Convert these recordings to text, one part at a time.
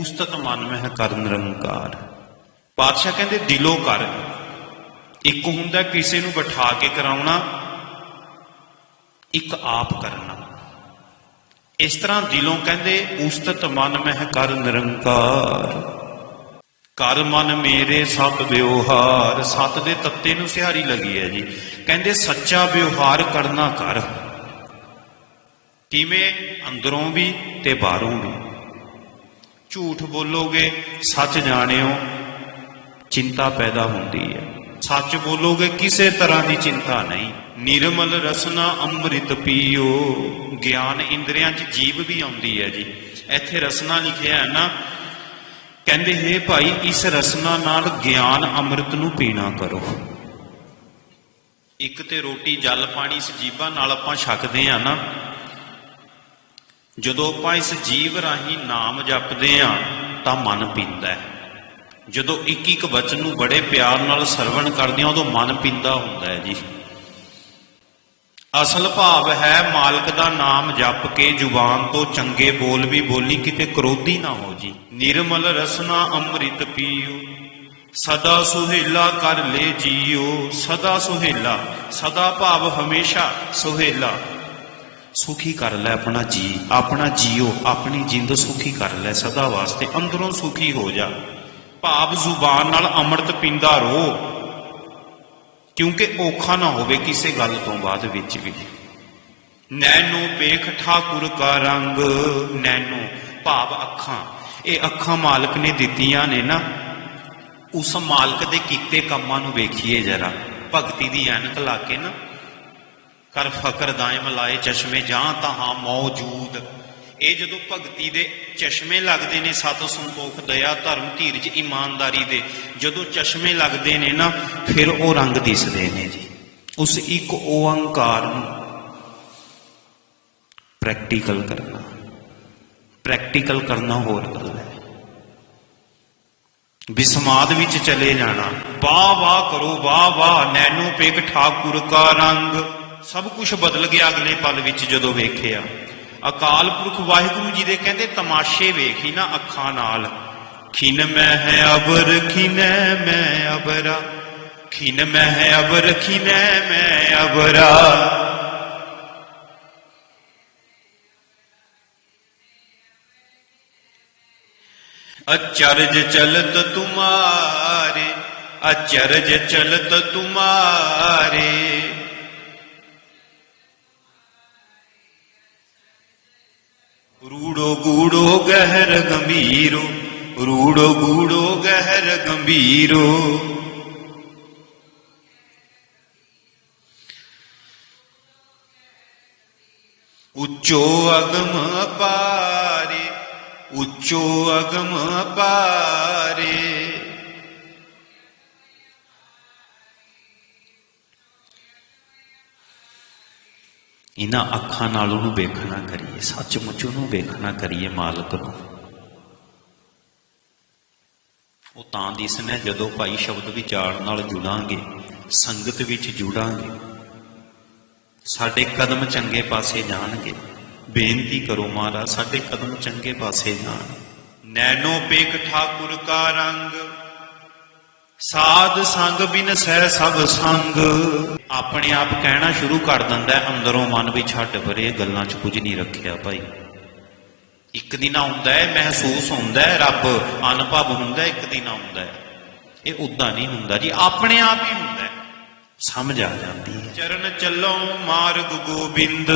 ਉਸਤਤ ਮਨ ਮਹਿ ਕਰ ਨਿਰੰਕਾਰ। ਪਾਤਸ਼ਾਹ ਕਹਿੰਦੇ, ਦਿਲੋਂ ਕਰ। ਇੱਕ ਹੁੰਦਾ ਕਿਸੇ ਨੂੰ ਬਿਠਾ ਕੇ ਕਰਾਉਣਾ, ਇੱਕ ਆਪ ਕਰਨਾ। ਇਸ ਤਰ੍ਹਾਂ ਦਿਲੋਂ ਕਹਿੰਦੇ, ਉਸਤਤ ਮਨ ਮਹਿ ਕਰ ਨਿਰੰਕਾਰ। ਕਰ ਮਨ ਮੇਰੇ ਸਭ ਵਿਵਹਾਰ। ਸਤ ਦੇ ਤੱਤੇ ਨੂੰ ਸਿਹਾਰੀ ਲੱਗੀ ਹੈ ਜੀ। ਕਹਿੰਦੇ, ਸੱਚਾ ਵਿਵਹਾਰ ਕਰਨਾ ਕਰ। ਕਿਵੇਂ? ਅੰਦਰੋਂ ਵੀ ਤੇ ਬਾਹਰੋਂ ਵੀ। ਝੂਠ ਬੋਲੋਗੇ? ਸੱਚ ਜਾਣਿਓ, ਚਿੰਤਾ ਪੈਦਾ ਹੁੰਦੀ ਹੈ। ਸੱਚ ਬੋਲੋਗੇ, ਕਿਸੇ ਤਰ੍ਹਾਂ ਦੀ ਚਿੰਤਾ ਨਹੀਂ। ਨਿਰਮਲ ਰਸਨਾ ਅੰਮ੍ਰਿਤ ਪੀਓ। ਗਿਆਨ ਇੰਦਰੀਆਂ 'ਚ ਜੀਵ ਵੀ ਆਉਂਦੀ ਹੈ ਜੀ। ਇੱਥੇ ਰਸਨਾ ਲਿਖਿਆ ਹੈ ਨਾ, ਕਹਿੰਦੇ, ਹੈ ਭਾਈ, ਇਸ ਰਸਨਾ ਨਾਲ ਗਿਆਨ ਅੰਮ੍ਰਿਤ ਨੂੰ ਪੀਣਾ ਕਰੋ। ਇੱਕ ਤੇ ਰੋਟੀ, ਜਲ, ਪਾਣੀ ਇਸ ਜੀਵਾਂ ਨਾਲ ਆਪਾਂ ਛਕਦੇ ਆ ਨਾ। ਜਦੋਂ ਆਪਾਂ ਇਸ ਜੀਵ ਰਾਹੀਂ ਨਾਮ ਜਪਦੇ ਆ ਤਾਂ ਮਨ ਪੀਂਦਾ ਹੈ। ਜਦੋਂ ਇੱਕ ਇੱਕ ਵਚਨ ਨੂੰ ਬੜੇ ਪਿਆਰ ਨਾਲ ਸਰਵਣ ਕਰਦੇ ਆ ਉਦੋਂ ਮਨ ਪੀਂਦਾ ਹੁੰਦਾ ਹੈ ਜੀ। ਅਸਲ ਭਾਵ ਹੈ, ਮਾਲਕ ਦਾ ਨਾਮ ਜਪ ਕੇ ਜ਼ੁਬਾਨ ਤੋਂ ਚੰਗੇ ਬੋਲ ਵੀ ਬੋਲੀ, ਕਿਤੇ ਕਰੋਧੀ ਨਾ ਹੋ ਜੀ। ਨਿਰਮਲ ਰਸਨਾ ਅੰਮ੍ਰਿਤ ਪੀਓ, ਸਦਾ ਸੁਹੇਲਾ ਕਰ ਲੈ ਜੀਓ, ਸਦਾ ਸੁਹੇਲਾ, ਸਦਾ ਭਾਵ ਹਮੇਸ਼ਾ ਸੁਹੇਲਾ। ਸੁਖੀ ਕਰ ਲੈ ਆਪਣਾ ਜੀ, ਆਪਣਾ ਜੀਓ, ਆਪਣੀ ਜਿੰਦ ਸੁਖੀ ਕਰ ਲੈ ਸਦਾ ਵਾਸਤੇ, ਅੰਦਰੋਂ ਸੁਖੀ ਹੋ ਜਾ। ਭਾਵ ਜ਼ੁਬਾਨ ਨਾਲ ਅੰਮ੍ਰਿਤ ਪੀਂਦਾ ਰੋ, ਕਿਉਂਕਿ ਔਖਾ ਨਾ ਹੋਵੇ ਕਿਸੇ ਗੱਲ ਤੋਂ ਬਾਅਦ ਵਿੱਚ ਵੀ। ਨੈਨੋ ਪੇਖ ਠਾਕੁਰ ਕਾ ਰੰਗ ਨੈਨੋ ਭਾਵ ਅੱਖਾਂ। ਇਹ ਅੱਖਾਂ ਮਾਲਕ ਨੇ ਦਿੱਤੀਆਂ ਨੇ ਨਾ। ਉਸ ਮਾਲਕ ਦੇ ਕੀਤੇ ਕੰਮਾਂ ਨੂੰ ਵੇਖੀਏ ਜਰਾ, ਭਗਤੀ ਦੀ ਐਨਕ ਲਾ ਕੇ ਨਾ। ਕਰ ਫਕਰ ਦਾਇਮ ਲਾਏ ਚਸ਼ਮੇ, ਜਾਂ ਤਹਾਂ ਮੌਜੂਦ। ਇਹ ਜਦੋਂ ਭਗਤੀ ਦੇ ਚਸ਼ਮੇ ਲੱਗਦੇ ਨੇ, ਸਤ ਸੰਤੋਖ, ਦਇਆ, ਧਰਮ, ਧੀਰਜ, ਇਮਾਨਦਾਰੀ ਦੇ, ਜਦੋਂ ਚਸ਼ਮੇ ਲੱਗਦੇ ਨੇ ਨਾ, ਫਿਰ ਉਹ ਰੰਗ ਦਿਸਦੇ ਨੇ ਜੀ। ਉਸ ਇੱਕ ਓੰਕਾਰ ਨੂੰ ਪ੍ਰੈਕਟੀਕਲ ਕਰਨਾ। ਪ੍ਰੈਕਟੀਕਲ ਕਰਨਾ ਹੋਰ ਗੱਲ ਹੈ। ਵਿਸਮਾਦ ਵਿੱਚ ਚਲੇ ਜਾਣਾ। ਵਾਹ ਵਾਹ ਕਰੋ ਵਾਹ ਵਾਹ ਨੈਨੋ ਪੇਕ ਠਾਕੁਰ ਕਾ ਰੰਗ। ਸਭ ਕੁਝ ਬਦਲ ਗਿਆ ਅਗਲੇ ਪਲ ਵਿੱਚ ਜਦੋਂ ਵੇਖਿਆ ਅਕਾਲ ਪੁਰਖ ਵਾਹਿਗੁਰੂ ਜੀ ਦੇ ਕਹਿੰਦੇ ਤਮਾਸ਼ੇ ਵੇਖੀ ਨਾ ਅੱਖਾਂ ਨਾਲ ਖਿਨ ਮੈਂ ਹੈ ਅਬਰ ਖਿਨੈ ਮੈਂ ਅਬਰਾ ਖਿਨ ਮੈਂ ਹੈ ਅਬਰ ਖਿਨੈ ਮੈਂ ਅਬਰਾ अचरज चलत तुम्हारे अचरज चलत तुम्हारे ਗੂੜੋ ਗਹਿਰ ਗੰਭੀਰੋ ਰੂੜੋ ਗੂੜੋ ਗਹਿਰ ਗੰਭੀਰੋ। ਉੱਚੋ ਅਗਮ ਅਪਾਰੇ ਉੱਚੋ ਅਗਮ ਅਪਾਰੇ ਇਹਨਾਂ ਅੱਖਾਂ ਨਾਲ ਉਹਨੂੰ ਵੇਖਣਾ ਕਰੀਏ, ਸੱਚਮੁੱਚ ਉਹਨੂੰ ਵੇਖਣਾ ਕਰੀਏ ਮਾਲਕ ਨੂੰ। ਉਹ ਤਾਂ ਦਿਸਣਾ ਜਦੋਂ ਭਾਈ ਸ਼ਬਦ ਵਿਚਾਰ ਨਾਲ ਜੁੜਾਂਗੇ, ਸੰਗਤ ਵਿੱਚ ਜੁੜਾਂਗੇ, ਸਾਡੇ ਕਦਮ ਚੰਗੇ ਪਾਸੇ ਜਾਣਗੇ। ਬੇਨਤੀ ਕਰੋ ਮਹਾਰਾਜ, ਸਾਡੇ ਕਦਮ ਚੰਗੇ ਪਾਸੇ ਜਾਣ। ਨੈਨੋ ਪੇਖ ਠਾਕੁਰ ਕਾ ਰੰਗ ਸਾਧ ਸੰਗ ਬਿਨ ਸਹਿ ਸਭ ਸੰਗ। ਆਪਣੇ ਆਪ ਕਹਿਣਾ ਸ਼ੁਰੂ ਕਰ ਦਿੰਦਾ ਹੈ, ਅੰਦਰੋਂ ਮਨ ਵੀ ਛੱਡ ਪਰੇ ਗੱਲਾਂ 'ਚ ਕੁਝ ਨਹੀਂ ਰੱਖਿਆ ਭਾਈ। ਇੱਕ ਦਿਨ ਆਉਂਦਾ ਹੈ ਮਹਿਸੂਸ ਹੁੰਦਾ ਹੈ ਰੱਬ ਅਨੁਭਵ ਹੁੰਦਾ ਇੱਕ ਦਿਨ ਆਉਂਦਾ ਹੈ। ਇਹ ਉਦਾਂ ਨਹੀਂ ਹੁੰਦਾ ਜੀ ਆਪਣੇ ਆਪ ਹੀ ਹੁੰਦਾ ਹੈ। ਸਮਝ ਆ ਜਾਂਦੀ ਹੈ। ਚਰਨ ਚੱਲੋ ਮਾਰਗ ਗੋਬਿੰਦ।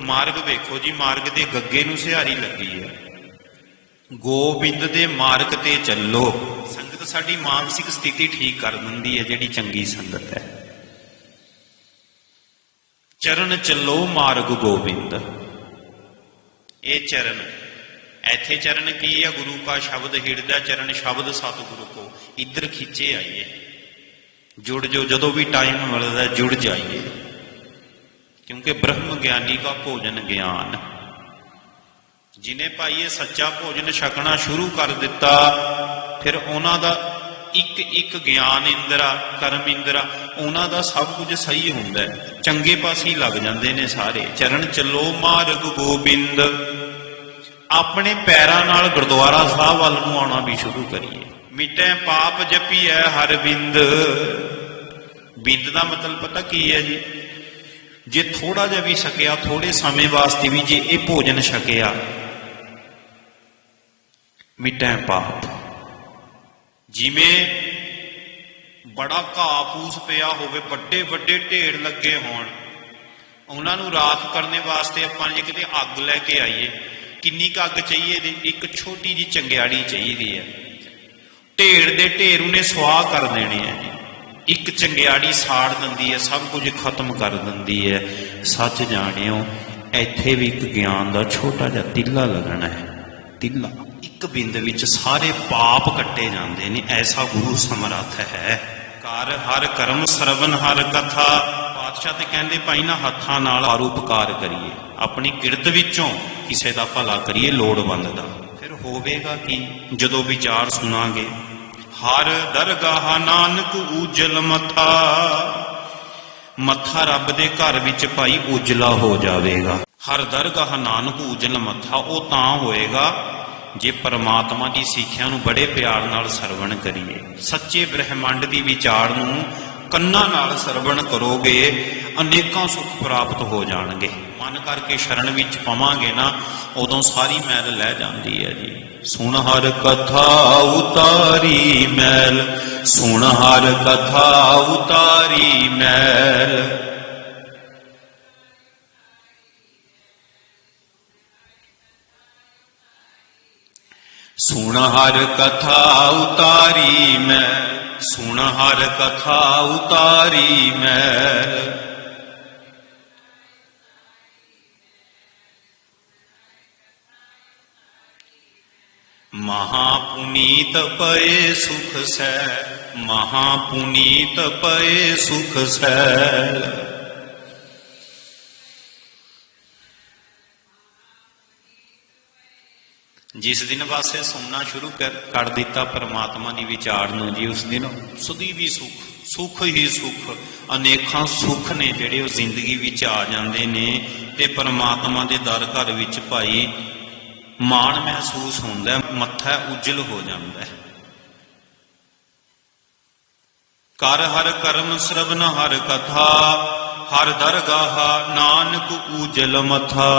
ਮਾਰਗ ਵੇਖੋ ਜੀ ਮਾਰਗ ਦੇ ਗੱਗੇ ਨੂੰ ਸਿਹਾਰੀ ਲੱਗੀ ਹੈ। ਗੋਬਿੰਦ ਦੇ ਮਾਰਗ ਤੇ ਚੱਲੋ। ਸੰਗਤ ਸਾਡੀ ਮਾਨਸਿਕ ਸਥਿਤੀ ਠੀਕ ਕਰ ਦਿੰਦੀ ਹੈ, ਜਿਹੜੀ ਚੰਗੀ ਸੰਗਤ ਹੈ। ਚਰਨ ਚੱਲੋ ਮਾਰਗ ਗੋਬਿੰਦ। ਇਹ ਚਰਨ, ਇੱਥੇ ਚਰਨ ਕੀ ਹੈ? ਗੁਰੂ ਕਾ ਸ਼ਬਦ ਹਿਰਦਾ ਚਰਨ ਸ਼ਬਦ ਸਤਿਗੁਰੂ ਕੋ। ਇੱਧਰ ਖਿੱਚੇ ਆਈਏ। ਜੁੜ ਜੋ ਜਦੋਂ ਵੀ ਟਾਈਮ ਮਿਲਦਾ ਜੁੜ ਜਾਈਏ। ਕਿਉਂਕਿ ਬ੍ਰਹਮ ਗਿਆਨੀ ਦਾ ਭੋਜਨ ਗਿਆਨ। ਜਿਨੇ ਭਾਈ ਇਹ ਸੱਚਾ ਭੋਜਨ ਛਕਣਾ ਸ਼ੁਰੂ ਕਰ ਦਿੱਤਾ, ਫਿਰ ਉਹਨਾਂ ਦਾ ਇੱਕ ਇੱਕ ਗਿਆਨ ਇੰਦਰਾ, ਕਰਮ ਇੰਦਰਾ, ਉਹਨਾਂ ਦਾ ਸਭ ਕੁਝ ਸਹੀ ਹੁੰਦਾ ਹੈ। ਚੰਗੇ ਪਾਸੇ ਹੀ ਲੱਗ ਜਾਂਦੇ ਨੇ ਸਾਰੇ। ਚਰਨ ਚੱਲੋ ਮਾਰਗ ਗੋਬਿੰਦ। ਆਪਣੇ ਪੈਰਾਂ ਨਾਲ ਗੁਰਦੁਆਰਾ ਸਾਹਿਬ ਵੱਲ ਨੂੰ ਆਉਣਾ ਵੀ ਸ਼ੁਰੂ ਕਰੀਏ। ਮਿਟੇ ਪਾਪ ਜਪੀਐ ਹਰ ਬਿੰਦ ਬਿੰਦ ਦਾ ਮਤਲਬ ਪਤਾ ਕੀ ਹੈ ਜੀ? ਜੇ ਥੋੜਾ ਜਿਹਾ ਵੀ ਛਕਿਆ ਥੋੜੇ ਸਮੇਂ ਵਾਸਤੇ ਵੀ ਜੇ ਇਹ ਭੋਜਨ ਛਕਿਆ ਮਿਟੇ ਪਾਪ। ਜਿਵੇਂ ਬੜਾ ਘਾਹ ਫੂਸ ਪਿਆ ਹੋਵੇ ਵੱਡੇ ਵੱਡੇ ਢੇਰ ਲੱਗੇ ਹੋਣ, ਉਹਨਾਂ ਨੂੰ ਰਾਖ ਕਰਨੇ ਵਾਸਤੇ ਆਪਾਂ ਜੇ ਕਿਤੇ ਅੱਗ ਲੈ ਕੇ ਆਈਏ, ਕਿੰਨੀ ਕੁ ਅੱਗ ਚਾਹੀਏ ਦੀ ਇੱਕ ਛੋਟੀ ਜੀ ਚੰਗਿਆੜੀ ਚਾਹੀਦੀ ਹੈ। ਢੇਰ ਦੇ ਢੇਰ ਉਹਨੇ ਸਵਾਹ ਕਰ ਦੇਣੇ ਹੈ। ਇੱਕ ਚੰਗਿਆੜੀ ਸਾੜ ਦਿੰਦੀ ਹੈ, ਸਭ ਕੁਝ ਖਤਮ ਕਰ ਦਿੰਦੀ ਹੈ। ਸੱਚ ਜਾਣਿਓ, ਇੱਥੇ ਵੀ ਇੱਕ ਗਿਆਨ ਦਾ ਛੋਟਾ ਜਿਹਾ ਤਿੱਲਾ ਲੱਗਣਾ ਹੈ। ਤਿੱਲਾ। ਇੱਕ ਬਿੰਦ ਵਿੱਚ ਸਾਰੇ ਪਾਪ ਕੱਟੇ ਜਾਂਦੇ ਨੇ, ਐਸਾ ਗੁਰੂ ਸਮਰੱਥ ਹੈ। ਕਰ ਹਰ ਕਰਮ ਸਰਵਨ ਹਰ ਕਥਾ, ਪਾਤਸ਼ਾਹ ਤੇ ਕਹਿੰਦੇ ਭਾਈ ਨਾ ਹੱਥਾਂ ਨਾਲ ਆਰੂਪਕਾਰ ਕਰੀਏ। ਆਪਣੀ ਕਿਰਤ ਵਿੱਚੋਂ ਕਿਸੇ ਦਾ ਭਲਾ ਕਰੀਏ ਲੋੜਵੰਦ ਦਾ। ਫਿਰ ਹੋਵੇਗਾ ਕੀ? ਜਦੋਂ ਵਿਚਾਰ ਸੁਣਾਂਗੇ, ਹਰ ਦਰਗਾਹ ਨਾਨਕ ਉਜਲ ਮਥਾ, ਮੱਥਾ ਰੱਬ ਦੇ ਘਰ ਵਿੱਚ ਭਾਈ ਉਜਲਾ ਹੋ ਜਾਵੇਗਾ। ਹਰ ਦਰਗਾਹ ਨਾਨਕ ਉਜਲ ਮੱਥਾ, ਉਹ ਤਾਂ ਹੋਏਗਾ ਜੇ ਪਰਮਾਤਮਾ ਦੀ ਸਿੱਖਿਆ ਨੂੰ ਬੜੇ ਪਿਆਰ ਨਾਲ ਸਰਵਣ ਕਰੀਏ, ਸੱਚੇ ਬ੍ਰਹਿਮੰਡ ਦੀ ਵਿਚਾਰ ਨੂੰ ਕੰਨਾਂ ਨਾਲ ਸਰਵਣ ਕਰੋਗੇ, ਅਨੇਕਾਂ ਸੁੱਖ ਪ੍ਰਾਪਤ ਹੋ ਜਾਣਗੇ। ਮਨ ਕਰਕੇ ਸ਼ਰਨ ਵਿੱਚ ਪਵਾਂਗੇ ਨਾ, ਉਦੋਂ ਸਾਰੀ ਮੈਲ ਲੈ ਜਾਂਦੀ ਹੈ ਜੀ। ਸੁਣ ਹਰ ਕਥਾ ਉਤਾਰੀ ਮੈਲ, ਸੁਣ ਹਰ ਕਥਾ ਉਤਾਰੀ ਮੈਲ। ਸੁਣ ਹਰ ਕਥਾ ਉਤਾਰੀ ਮੈਂ ਸੁਣ ਹਰ ਕਥਾ ਉਤਾਰੀ ਮੈਂ ਮਹਾ ਪੁਨੀਤ ਪਏ ਸੁਖ ਸੈ ਮਹਾ ਪੁਨੀਤ ਪਏ ਸੁਖ ਸੈ ਜਿਸ ਦਿਨ ਵਾਸਤੇ ਸੁਣਨਾ ਸ਼ੁਰੂ ਕਰ ਕਰ ਦਿੱਤਾ ਪਰਮਾਤਮਾ ਦੀ ਵਿਚਾਰ ਨੂੰ ਜੀ, ਉਸ ਦਿਨ ਸੁਦੀ ਵੀ ਸੁਖ ਸੁਖ ਹੀ ਸੁਖ। ਅਨੇਕਾਂ ਸੁਖ ਨੇ ਜਿਹੜੇ ਉਹ ਜ਼ਿੰਦਗੀ ਵਿੱਚ ਆ ਜਾਂਦੇ ਨੇ ਤੇ ਪਰਮਾਤਮਾ ਦੇ ਦਰ ਘਰ ਵਿੱਚ ਭਾਈ ਮਾਣ ਮਹਿਸੂਸ ਹੁੰਦਾ ਮੱਥਾ ਉਜਲ ਹੋ ਜਾਂਦਾ ਹੈ। ਕਰ ਹਰ ਕਰਮ ਸਰਵਨ ਹਰ ਕਥਾ, ਹਰ ਦਰਗਾਹ ਨਾਨਕ ਉਜਲ ਮਥਾ।